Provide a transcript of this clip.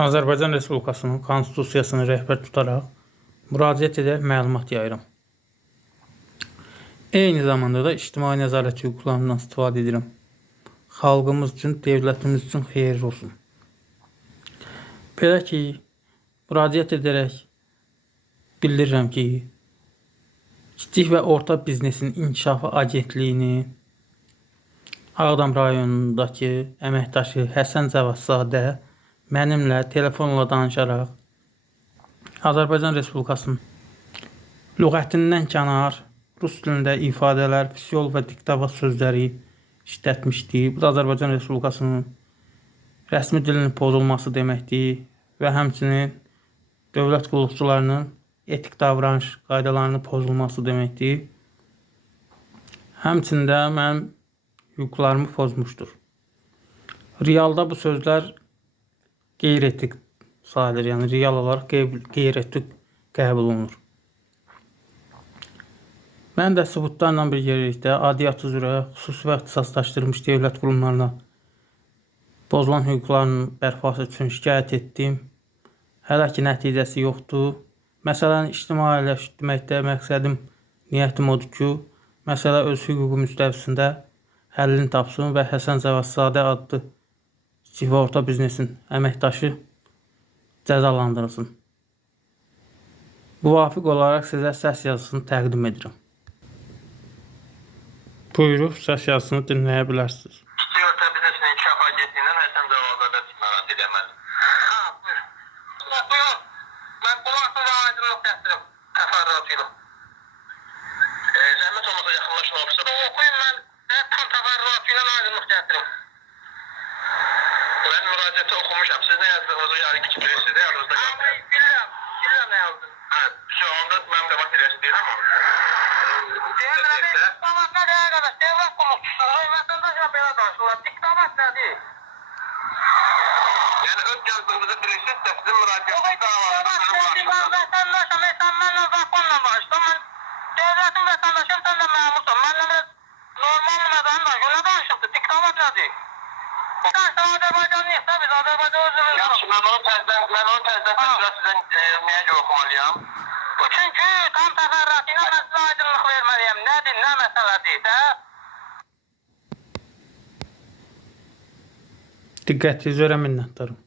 Azərbaycan Respublikasının Konstitusiyasını rəhbər tutaraq müraciət edərək məlumat yayıram. Eyni zamanda da ictimai nəzarət hüquqlarından istifadə edirəm. Xalqımız üçün, dövlətimiz üçün xeyirli olsun. Belə ki, müraciət edərək bildirirəm ki, Kiçik və Orta Biznesin İnkişafı Agentliyini Ağdam rayonundakı əməkdaşı Həsən Cavadzadə mənimlə telefonla danışaraq Azərbaycan Respublikasının lüğətindən kənar rus dilində ifadələr, fisiol və diktavat sözləri işlətmişdi. Bu da Azərbaycan Respublikasının rəsmi dilinin pozulması deməkdir və həmçinin dövlət qulluqçularının etik davranış qaydalarının pozulması deməkdir. Həmçində mənim hüquqlarımı pozmuşdur. Realda bu sözlər qeyri-etik sayılır, yəni real olaraq qeyri-etik qəbul olunur. Mən də sübutlarla birlikdə aidiyyatı üzrə xüsusi və ixtisaslaşdırılmış dövlət qurumlarına pozulan hüquqlarının bərpası üçün şikayət etdim. Hələ ki nəticəsi yoxdur. Məsələni ictimailəşdirməkdə məqsədim, niyyətim odur ki, məsələ öz hüququ müstəvisində həllini tapsın və Həsən Cavadzadə adlı Kiçik və Orta Biznesin əməkdaşı cəzalandırılsın. Müvafiq olaraq sizə səs yazısını təqdim edirəm. Buyurub səs yazısını dinləyə bilərsiniz. Kiçik Orta Biznesin İnkişafı Agentliyindən Həsən Cavadzadə müraciət edirəm. Buyurun. Mən bu haqqında aydınlıq gətirim. Təfərrüatıyla. Zəhmət olmasa yaxınlaşın ofisa. Oxuyun, mən tam təfərrüatıyla aydınlıq gətirim. Mən müraciəti oxumuşam. Siz nə yazdığınızı yarı kiçik birisi də yadınızda qalır. Bilirəm nə yazdınız. Hə, onda mən demək edəsi deyirəm ama. Diktavat nədir arkadaş? Devlet qulluqçusu. Vətəndaşla belə danışırlar. Diktavat nədir? Yəni öz yazdığınızı bilirsiniz də sizin müraciətiniz davasında mənim başımda. Vətəndaşım, mənlə zakonla başlayım. Mən devlətin vətəndaşım, sən də məmursan. Mənlə normal mədanla görə danışıbdır. Diktavat nədir? Azərbaycan neysə biz Azərbaycan özümüz. Yaxşı, mən onu təzdən sizə nəyə görə oxumalıyam? Çünki tam təfərrüatıyla mən sizə aydınlıq verməliyəm. Nədir, nə məsələdir də? Diqqətinizi görə minnətdarım.